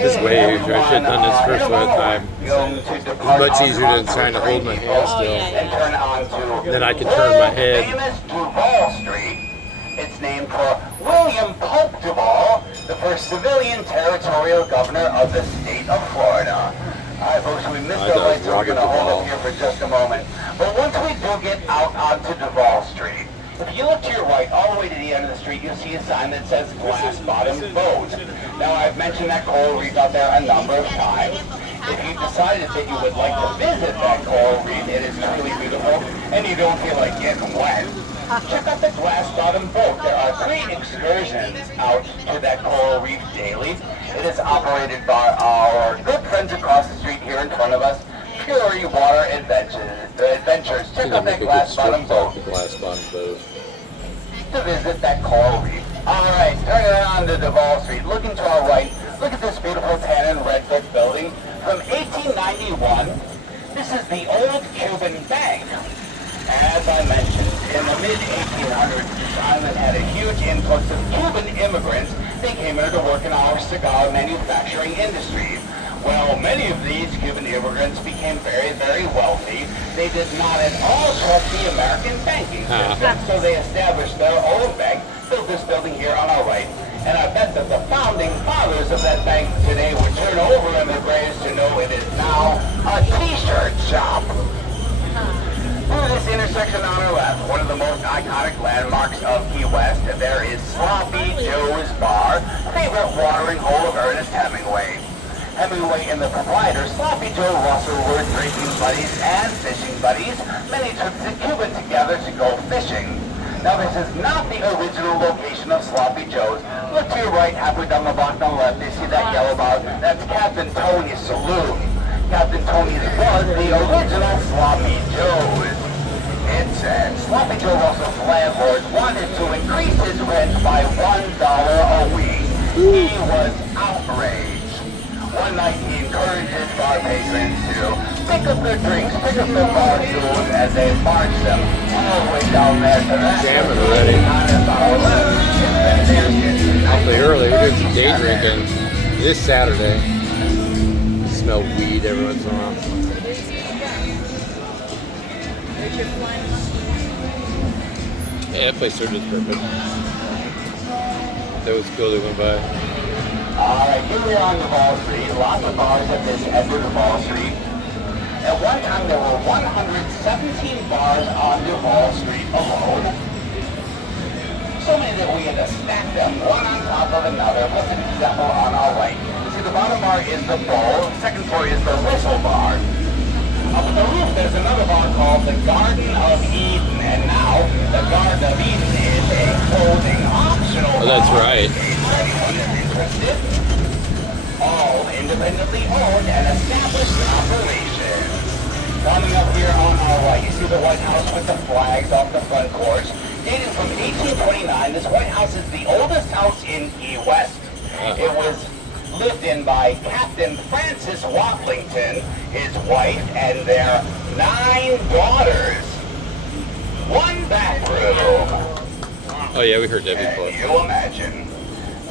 This is way easier. I should have done this first time. It's much easier than trying to hold my hand still. Then I can turn my head. Famous Duval Street. It's named for William Pope Duval, the first civilian territorial governor of the state of Florida. All right, folks, we missed our way, so we're going to hold up here for just a moment. But once we do get out onto Duval Street, if you look to your right, all the way to the end of the street, you'll see a sign that says Glass Bottom Boat. Now, I've mentioned that coral reef out there a number of times. If you decided that you would like to visit that coral reef, it is truly beautiful, and you don't feel like getting wet, check out the Glass Bottom Boat. There are 3 excursions out to that coral reef daily. It is operated by our good friends across the street here in front of us, Purity Water Adventures. Check out that Glass Bottom Boat to visit that coral reef. Alright, turning around to Duval Street, looking to our right, look at this beautiful tan and red brick building from 1891. This is the old Cuban bank. As I mentioned, in the mid-1800s, this island had a huge influx of Cuban immigrants. They came here to work in our cigar manufacturing industry. Well, many of these Cuban immigrants became very, very wealthy. They did not at all trust the American banking system, so they established their own bank, built this building here on our right, and I bet that the founding fathers of that bank today would turn over in their graves to know it is now a t-shirt shop. Through this intersection on our left, one of the most iconic landmarks of Key West, there is Sloppy Joe's Bar, favorite watering hole of Ernest Hemingway. Hemingway and the proprietor, Sloppy Joe Russell, were drinking buddies and fishing buddies. Many took to Cuba together to go fishing. Now, this is not the original location of Sloppy Joe's. Look to your right, halfway down the block on the left, you see that yellow bar? That's Captain Tony's Saloon. Captain Tony's was the original Sloppy Joe's. It said Sloppy Joe Russell's landlord wanted to increase his rent by $1 a week. He was outraged. One night he encouraged his bar patrons to pick up their drinks, pick up their bar stools as they marched them all the way down there to that. Jamming already. Awfully early. We're doing some day drinking this Saturday. Smell weed every once in a while. Yeah, that place served us perfect. That was cool. They went by. Alright, here we are on Duval Street. Lots of bars at this end of Duval Street. At one time there were 117 bars on Duval Street alone. So many that we had to stack them one on top of another. What's an example on our right? See, the bottom bar is the Bowl, the second floor is the Whistle Bar. Up on the roof there's another bar called the Garden of Eden, and now the Garden of Eden is a clothing optional bar. Oh, that's right. All independently owned and established operations. Coming up here on our right, you see the White House with the flags off the front porch. Dated from 1829, this White House is the oldest house in Key West. It was lived in by Captain Francis Watlington, his wife, and their 9 daughters. 1 bathroom. Oh yeah, we heard that before. Can you imagine?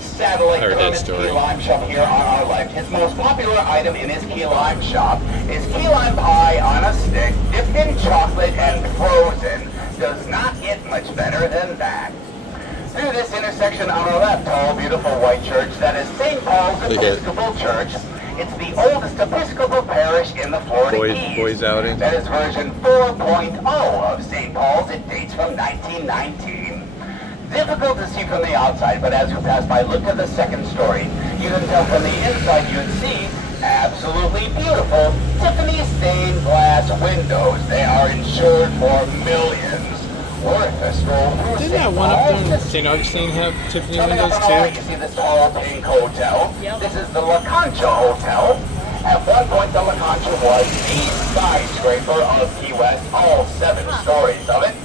Satellite Kermit's Key Lime Shop here on our left. His most popular item in his Key Lime Shop is key lime pie on a stick, dipped in chocolate and frozen. Does not get much better than that. Through this intersection on our left, tall, beautiful white church, that is St. Paul's Episcopal Church. It's the oldest Episcopal parish in the Florida Keys. Boys outing. That is version 4.0 of St. Paul's. It dates from 1919. Difficult to see from the outside, but as you pass by, look at the second story. You can tell from the inside you'd see absolutely beautiful Tiffany stained glass windows. They are insured for millions. Worth a stroll through Didn't that one up there in St. Augustine have Tiffany windows too? You see this tall pink hotel. Yep. This is the La Concha Hotel. At one point, the La Concha was the skyscraper of Key West, all 7 stories of it.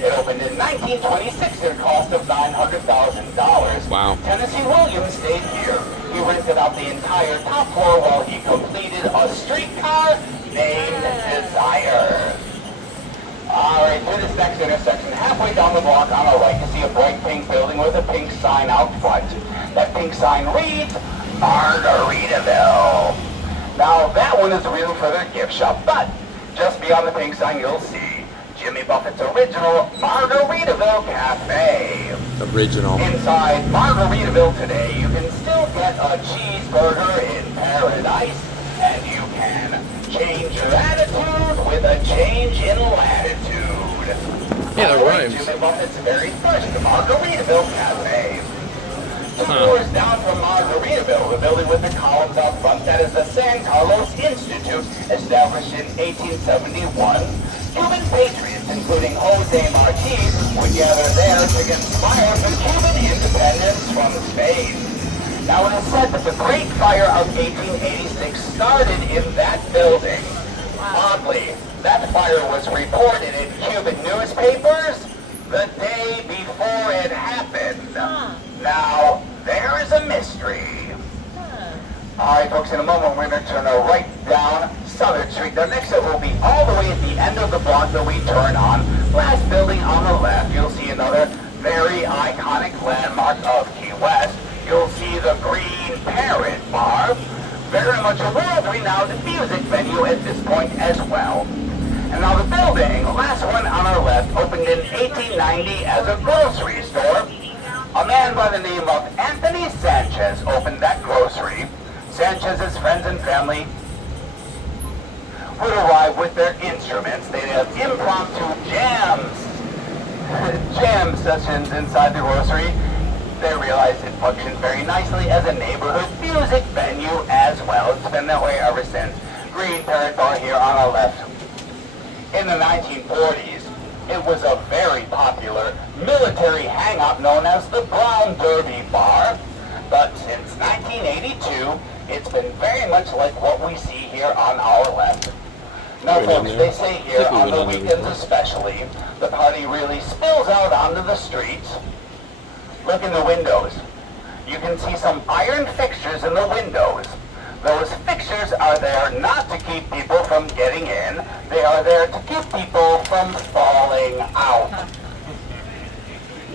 It opened in 1926 at a cost of $900,000. Wow. Tennessee Williams stayed here. He rented out the entire top floor while he completed a streetcar named Desire. Alright, through this next intersection, halfway down the block on our right, you see a bright pink building with a pink sign out front. That pink sign reads, Margaritaville. Now that one is really for their gift shop, but just beyond the pink sign you'll see Jimmy Buffett's original Margaritaville Cafe. Original. Inside Margaritaville today, you can still get a cheeseburger in paradise, and you can change your attitude with a change in latitude. Yeah, that rhymes. Jimmy Buffett's very first Margaritaville Cafe. 2 floors down from Margaritaville, the building with the columns out front, that is the San Carlos Institute, established in 1871. Cuban patriots, including Jose Marti, would gather there to conspire for Cuban independence from Spain. Now it is said that the Great Fire of 1886 started in that building. Oddly, that fire was reported in Cuban newspapers the day before it happened. Now, there is a mystery. Alright folks, in a moment we're going to turn right down Southern Street. The next stop will be all the way at the end of the block that we turn on. Last building on the left, you'll see another very iconic landmark of Key West. You'll see the Green Parrot Bar. Very much a world-renowned music venue at this point as well. And now the building, last one on our left, opened in 1890 as a grocery store. A man by the name of Anthony Sanchez opened that grocery. Sanchez's friends and family would arrive with their instruments. They'd have impromptu jam sessions inside the grocery. They realized it functioned very nicely as a neighborhood music venue as well. It's been that way ever since. Green Parrot Bar here on our left. In the 1940s, it was a very popular military hangout known as the Brown Derby Bar. But since 1982, it's been very much like what we see here on our left. Now folks, they say here on the weekends especially, the party really spills out onto the streets. Look in the windows. You can see some iron fixtures in the windows. Those fixtures are there not to keep people from getting in. They are there to keep people from falling out.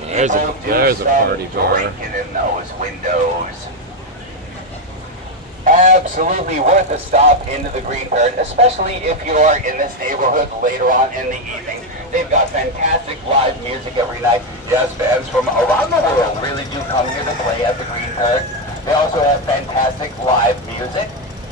There's a party bar. Drinking in those windows. Absolutely worth a stop into the Green Parrot, especially if you are in this neighborhood later on in the evening. They've got fantastic live music every night. Jazz bands from around the world really do come here to play at the Green Parrot. They also have fantastic live music.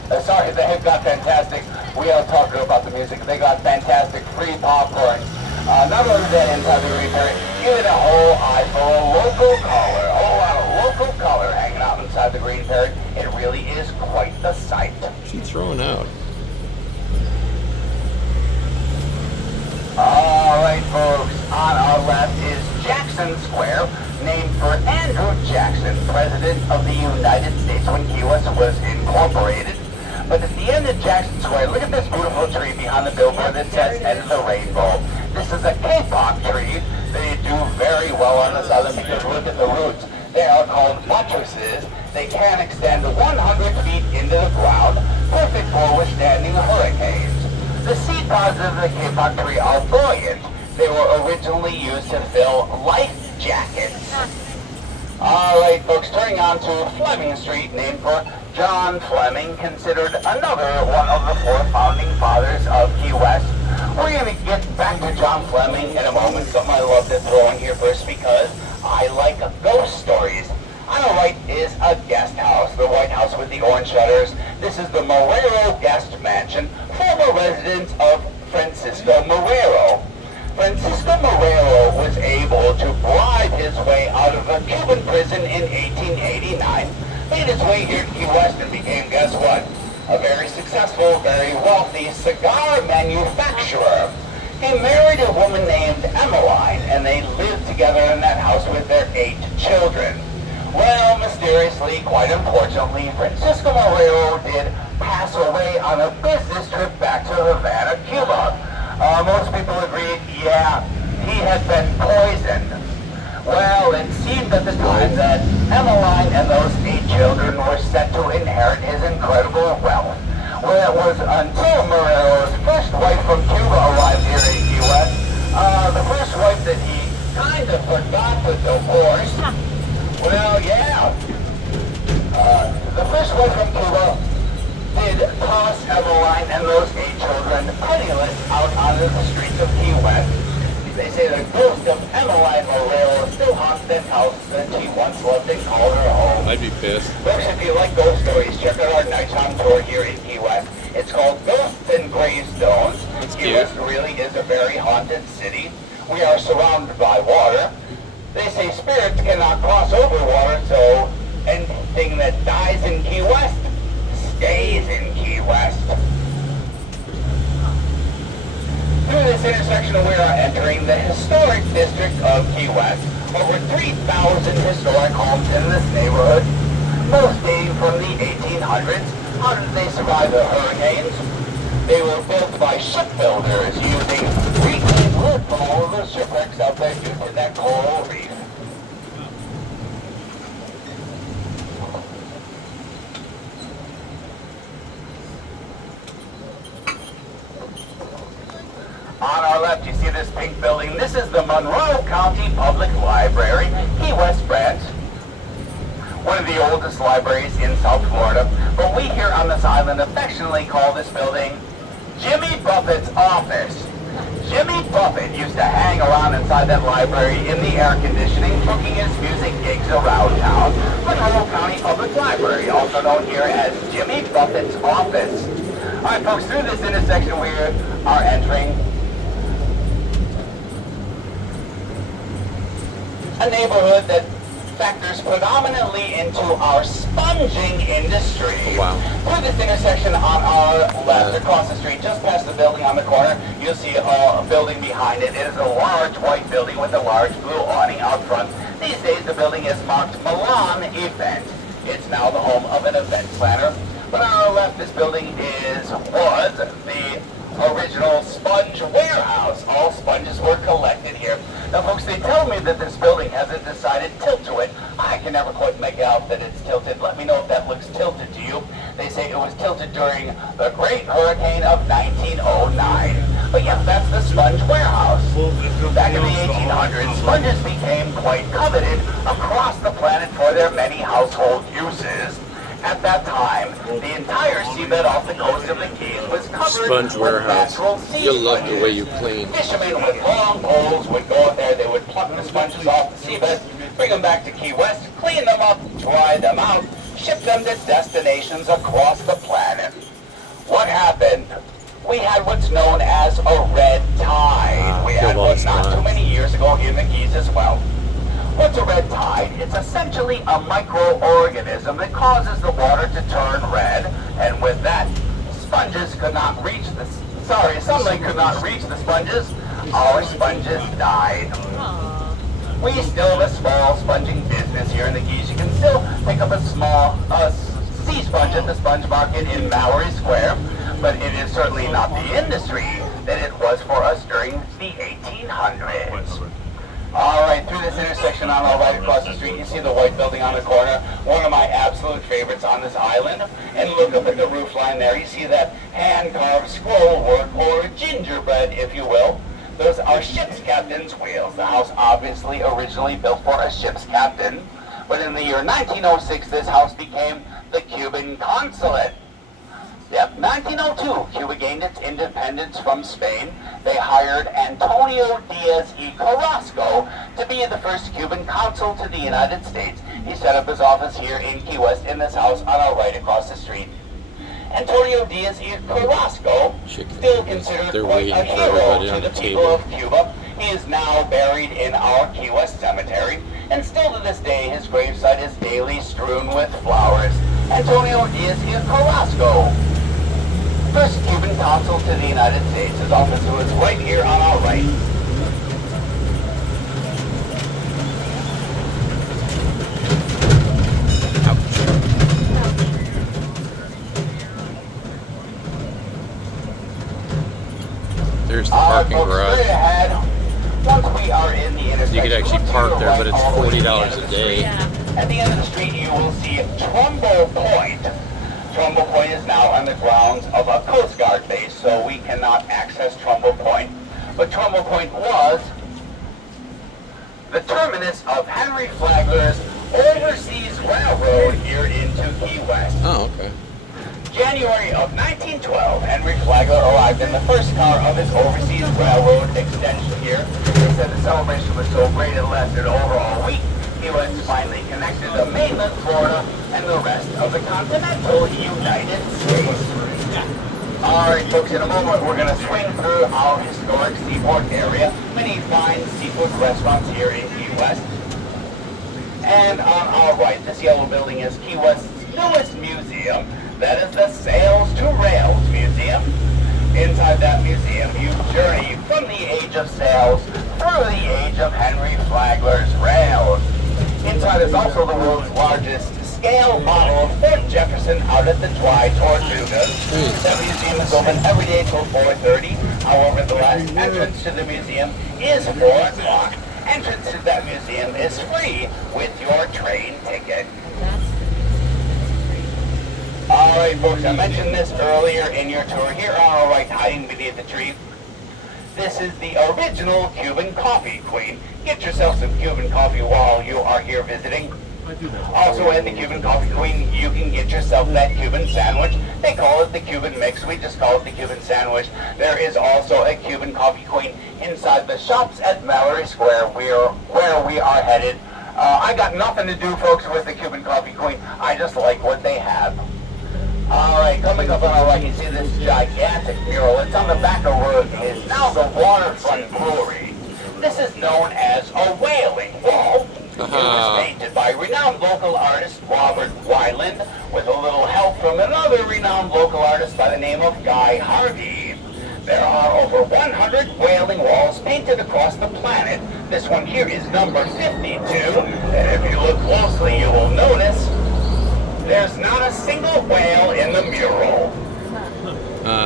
They have got fantastic, we are talking about the music, they got fantastic free popcorn. Not only that, inside the Green Parrot, you get a whole eyeful of local color, a whole lot of local color hanging out inside the Green Parrot. It really is quite the sight. She's throwing out. Alright folks, on our left is Jackson Square, named for Andrew Jackson, President of the United States when Key West was incorporated. But at the end of Jackson Square, look at this beautiful tree behind the billboard that says End of the Rainbow. This is a kapok tree. They do very well on the southern because look at the roots. They are called buttresses. They can extend 100 feet into the ground, perfect for withstanding hurricanes. The seed pods of the kapok tree are buoyant. They were originally used to fill life jackets. Alright folks, turning on to Fleming Street, named for John Fleming, considered another one of the 4 founding fathers of Key West. We're going to get back to John Fleming in a moment, something I love to throw in here first because I like ghost stories. On the right is a guest house, the White House with the orange shutters. This is the Marrero Guest Mansion, former residence of Francisco Marrero. Francisco Marrero was able to bribe his way out of a Cuban prison in 1889, made his way here to Key West and became, guess what? A very successful, very wealthy cigar manufacturer. He married a woman named Emmeline, and they lived together in that house with their 8 children. Well, mysteriously, quite unfortunately, Francisco Marrero did pass away on a business trip back to Havana, Cuba. Most people agreed, yeah, he had been poisoned. Well, it seemed at the time that Emmeline and those 8 children were set to inherit his incredible wealth. Well, it was until Marrero's first wife from Cuba arrived here in Key West, the first wife that he kind of forgot to divorce. Well, yeah. The first one from Cuba did toss Emmeline and those 8 children penniless out onto the streets of Key West. They say the ghost of Emmeline O'Reilly still haunts that house that she once lived and called her home. I'd be pissed. Folks, if you like ghost stories, check out our nighttime tour here in Key West. It's called Ghosts and Gravestones. Key West really is a very haunted city. We are surrounded by water. They say spirits cannot cross over water, so anything that dies in Key West stays in Key West. Through this intersection, we are entering the historic district of Key West. Over 3,000 historic homes in this neighborhood, most dating from the 1800s. How did they survive the hurricanes? They were built by shipbuilders using reclaimed wood from all of the shipwrecks out there due to that coral reef. On our left, you see this pink building. This is the Monroe County Public Library, Key West branch. One of the oldest libraries in South Florida. But we here on this island affectionately call this building Jimmy Buffett's office. Jimmy Buffett used to hang around inside that library in the air conditioning, booking his music gigs around town. Monroe County Public Library, also known here as Jimmy Buffett's office. All right, folks, through this intersection we are entering a neighborhood that factors predominantly into our sponging industry. Wow. Through this intersection on our left, across the street, just past the building on the corner, you'll see a building behind it. It is a large white building with a large blue awning out front. These days, the building is marked Milan Event. It's now the home of an event planner. But on our left, this building was the original sponge warehouse. All sponges were collected here. Now, folks, they tell me that this building has a decided tilt to it. I can never quite make out that it's tilted. Let me know if that looks tilted to you. They say it was tilted during the Great Hurricane of 1909. But yes, that's the sponge warehouse. Back in the 1800s, sponges became quite coveted across the planet for their many household uses. At that time, the entire seabed off the coast of the Keys was covered Sponge with warehouse. natural sea You'll love sponges. the way you clean. Fishermen with long poles would go out there, they would pluck the sponges off the seabed, bring them back to Key West, clean them up, dry them out, ship them to destinations across the planet. What happened? We had what's known as a red tide. We had one not too many years ago in the Keys as well. What's a red tide? It's essentially a microorganism that causes the water to turn red, and with that, sponges could not reach the, sunlight could not reach the sponges. Our sponges died. We still have a small sponging business here in the Keys. You can still pick up a small sea sponge at the sponge market in Mallory Square, but it is certainly not the industry that it was for us during the 1800s. All right, through this intersection on our right across the street, you see the white building on the corner, one of my absolute favorites on this island. And look up at the roof line there, you see that hand-carved scroll work, or gingerbread, if you will. Those are ship's captain's wheels. The house obviously originally built for a ship's captain, but in the year 1906, this house became the Cuban consulate. Yep, 1902, Cuba gained its independence from Spain. They hired Antonio Diaz y Carrasco to be the first Cuban consul to the United States. He set up his office here in Key West in this house on our right across the street. Antonio Diaz y Carrasco, still considered quite a hero to the people of Cuba. He is now buried in our Key West cemetery, and still to this day his gravesite is daily strewn with flowers. Antonio Diaz y Carrasco, first Cuban consul to the United States. His office was right here on our right. There's the parking garage. Once we are in the intersection, You could actually park there, but it's $40 a day. At the end of the street, you will see Trumbull Point. Trumbull Point is now on the grounds of a Coast Guard base, so we cannot access Trumbull Point. But Trumbull Point was the terminus of Henry Flagler's overseas railroad here into Key West. Oh, okay. January of 1912, Henry Flagler arrived in the first car of his overseas railroad extension here. He said the celebration was so great it lasted over a week. He was finally connected to mainland Florida and the rest of the continental United States. Alright folks, in a moment we're going to swing through our historic seaport area. Many fine seafood restaurants here in Key West. And on our right, this yellow building is Key West's newest museum. That is the Sails to Rails Museum. Inside that museum, you journey from the age of sails through the age of Henry Flagler's rails. Inside is also the world's largest scale model of Fort Jefferson out at the Dry Tortugas. That museum is open every day till 4:30. However, the last entrance to the museum is 4 o'clock. Entrance to that museum is free with your train ticket. Alright folks, I mentioned this earlier in your tour. Here on our right, hiding beneath the tree, this is the original Cuban coffee queen. Get yourself some Cuban coffee while you are here visiting. Also at the Cuban Coffee Queen, you can get yourself that Cuban sandwich. They call it the Cuban mix. We just call it the Cuban sandwich. There is also a Cuban Coffee Queen inside the shops at Mallory Square, where we are headed. I got nothing to do, folks, with the Cuban Coffee Queen. I just like what they have. Alright, coming up on our right, you see this gigantic mural. It's on the back of road. It's now the Waterfront Brewery. This is known as a whaling wall. It was painted by renowned local artist Robert Wyland with a little help from another renowned local artist by the name of Guy Harvey. There are over 100 whaling walls painted across the planet. This one here is number 52, and if you look closely you will notice there's not a single whale in the mural.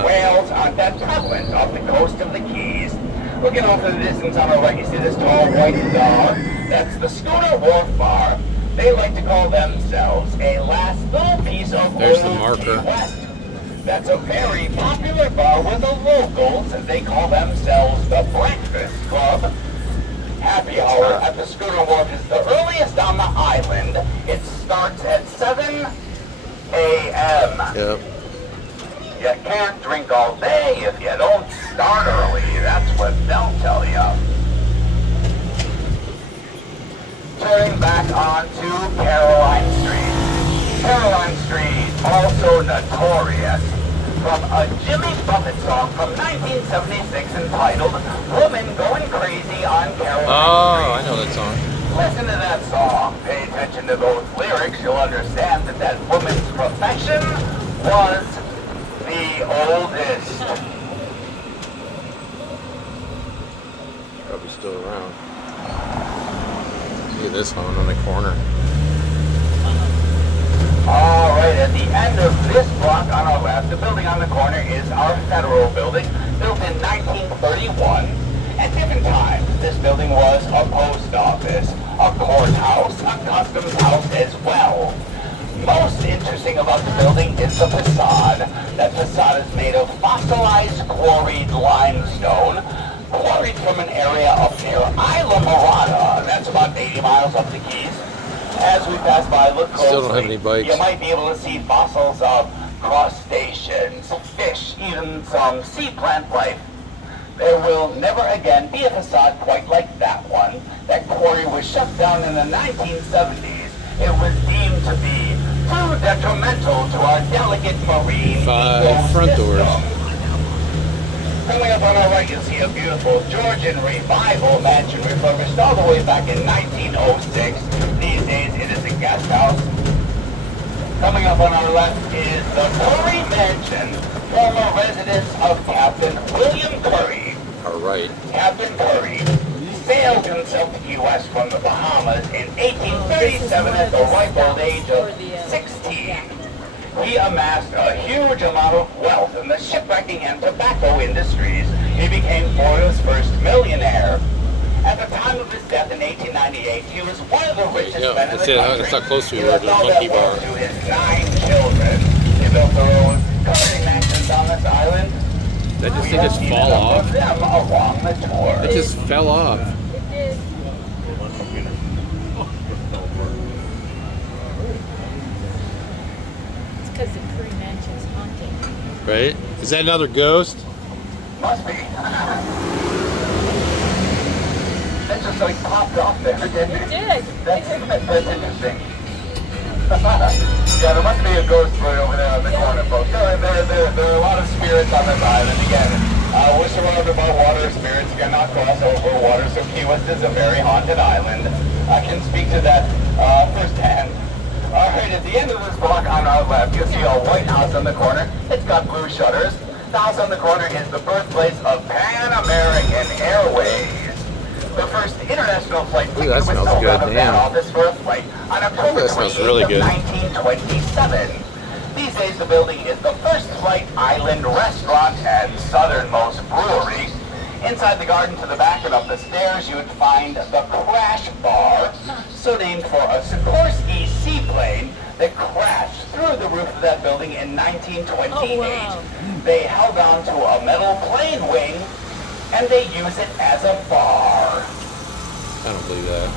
Whales aren't that prevalent off the coast of the Keys. Looking off in the distance on our right, you see this tall white dog. That's the Schooner Wharf Bar. They like to call themselves a last little piece of There's the old marker. Key West. That's a very popular bar with the locals, and they call themselves the Breakfast Club. Happy hour at the Schooner Wharf is the earliest on the island. It starts at 7 a.m. Yep. You can't drink all day if you don't start early. That's what they'll tell you. Turning back onto Caroline Street. Caroline Street, also notorious from a Jimmy Buffett song from 1976 entitled Woman Going Crazy on Caroline Street. Oh, I know that song. Listen to that song. Pay attention to those lyrics. You'll understand that that woman's profession was the oldest. Probably still around. See this one on the corner. Alright, at the end of this block on our left, the building on the corner is our federal building, built in 1931. At different times, this building was a post office, a courthouse, a customs house as well. Most interesting about the building is the facade. That facade is made of fossilized quarried limestone, quarried from an area up near Isla Morada. That's about 80 miles up the Keys. As we pass by, look closely. Still don't have any bikes. You might be able to see fossils of crustaceans, fish, even some sea plant life. There will never again be a facade quite like that one. That quarry was shut down in the 1970s. It was deemed to be too detrimental to our delicate marine 5 front doors. Coming up on our right, you'll see a beautiful Georgian revival mansion refurbished all the way back in 1906. These days, it is a guest house. Coming up on our left is the Curry Mansion, former residence of Captain William Curry. All right. Captain Curry sailed himself to Key West from the Bahamas in 1837 at the ripe old age of 16. He amassed a huge amount of wealth in the shipwrecking and tobacco industries. He became Florida's first millionaire. At the time of his death in 1898, he was one of the richest men in the country. That's how close we He were left to all Monkey that wealth Bar. to his 9 children. They built their own Curry mansions on this island. That just We thing have just seen fall enough off. of them along the tour. It just fell off. Right? Is that another ghost? Must be. That just like popped off there, didn't it? It did. That's interesting. Yeah, there must be a ghost right over there on the corner, folks. There are a lot of spirits on this island. Again, we're surrounded by water spirits. You cannot cross over water, so Key West is a very haunted island. I can speak to that firsthand. All right, at the end of this block on our left, you'll see a white house on the corner. It's got blue shutters. The house on the corner is the birthplace of Pan American Airways. The first international flight ticket was smells sold good, out of that damn. office for a flight on October That smells 28th really of good. 1927. These days, the building is the First Flight Island Restaurant and southernmost brewery. Inside the garden to the back and up the stairs, you would find the Crash Bar, so named for a Sikorsky seaplane that crashed through the roof of that building in 1928. Oh, wow. They held on to a metal plane wing, and they use it as a bar. I don't believe that.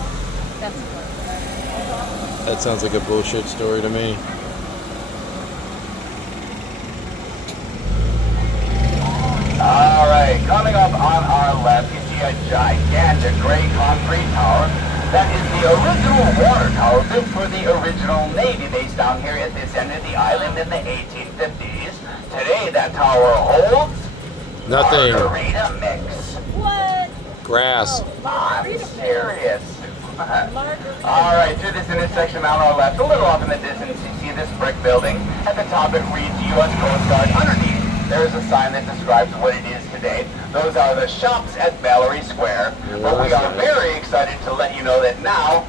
That's funny. That sounds like a bullshit story to me. All right, coming up on our left, you see a gigantic gray concrete tower. That is the original water tower built for the original Navy base down here at this end of the island in the 1850s. Today, that tower holds Nothing. margarita mix. What? Grass. I'm serious. Margarita. All right, through this intersection on our left, a little off in the distance, you see this brick building. At the top, it reads U.S. Coast Guard. Underneath, there's a sign that describes what it is today. Those are the shops at Mallory Square. But we are very excited to let you know that now,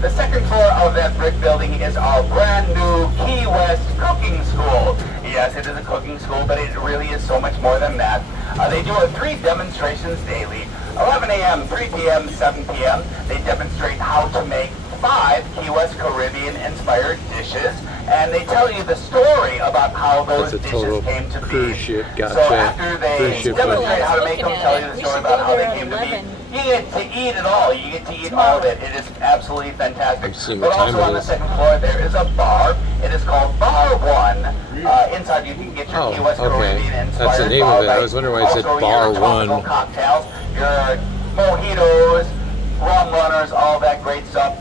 the second floor of that brick building is our brand new Key West Cooking School. Yes, it is a cooking school, but it really is so much more than that. They do 3 demonstrations daily, 11 a.m., 3 p.m., 7 p.m. They demonstrate how to make 5 Key West Caribbean-inspired dishes, and they tell you the story about how those That's a total dishes came to cruise be. ship, So gotcha. after they Cruise ship demonstrate food. how to make them, tell you the We story should about go how they there came at to be. 11. You get to eat it all. You get to eat all of it. It is absolutely fantastic. I'm seeing But what time also it on the is. second floor, there is a bar. It is called Bar One. Inside, you can get your Oh, Key West okay. Caribbean-inspired That's the name bar of it. I night. was wondering why it said Also, Bar your tropical One. cocktails, your mojitos, rum runners, all that great stuff.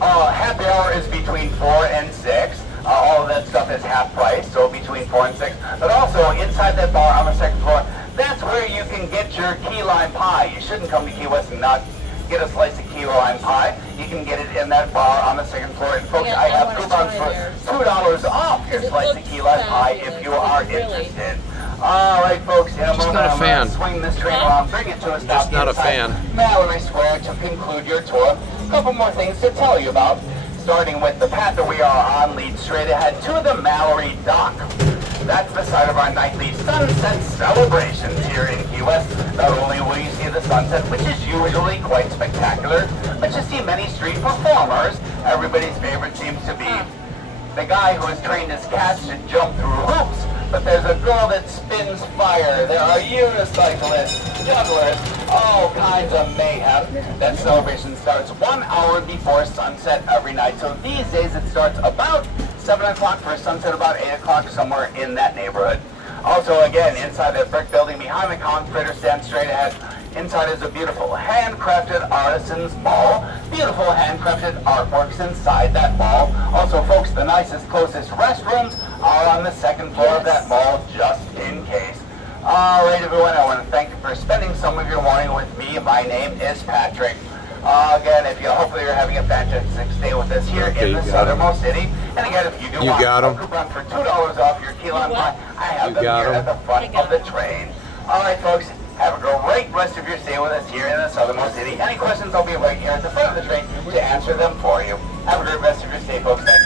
Happy hour is between 4 and 6. All of that stuff is half price, so between 4 and 6. But also, inside that bar on the second floor, that's where you can get your key lime pie. You shouldn't come to Key West and not get a slice of key lime pie. You can get it in that bar on the second floor. And folks, Yeah, I I have wanna coupons try for theirs. $2 off your It slice of looks key lime pie if fabulous. you are Really. interested. All right, folks, in a Just moment, not a I'm going fan. to swing this train around, bring it to a stop Just not a inside fan. Mallory Square to conclude your tour. A couple more things to tell you about. Starting with the path that we are on leads straight ahead to the Mallory Dock. That's the site of our nightly sunset celebrations here in Key West. Not only will you see the sunset, which is usually quite spectacular, but you see many street performers. Everybody's favorite seems to be the guy who has trained his cats to jump through hoops. But there's a girl that spins fire. There are unicyclists, jugglers, all kinds of mayhem. That celebration starts 1 hour before sunset every night. So these days it starts about 7 o'clock for sunset, about 8 o'clock, somewhere in that neighborhood. Also, again, inside that brick building behind the concreter stand straight ahead, inside is a beautiful handcrafted artisans mall. Beautiful handcrafted artworks inside that mall. Also, folks, the nicest, closest restrooms are on the second floor of that mall, just in case. All right, everyone, I want to thank you for spending some of your morning with me. My name is Patrick. Again, if you hopefully you're having a fantastic stay with us here Okay, in the you got southernmost city. And again, if you do You want got a 'em. coupon for $2 off your key lime pie, I have You them got here 'em. at the front of the train. All right, folks, have a great rest of your stay with us here in the southernmost city. Any questions, I'll be right here at the front of the train to answer them for you. Have a great rest of your stay, folks. Thank you.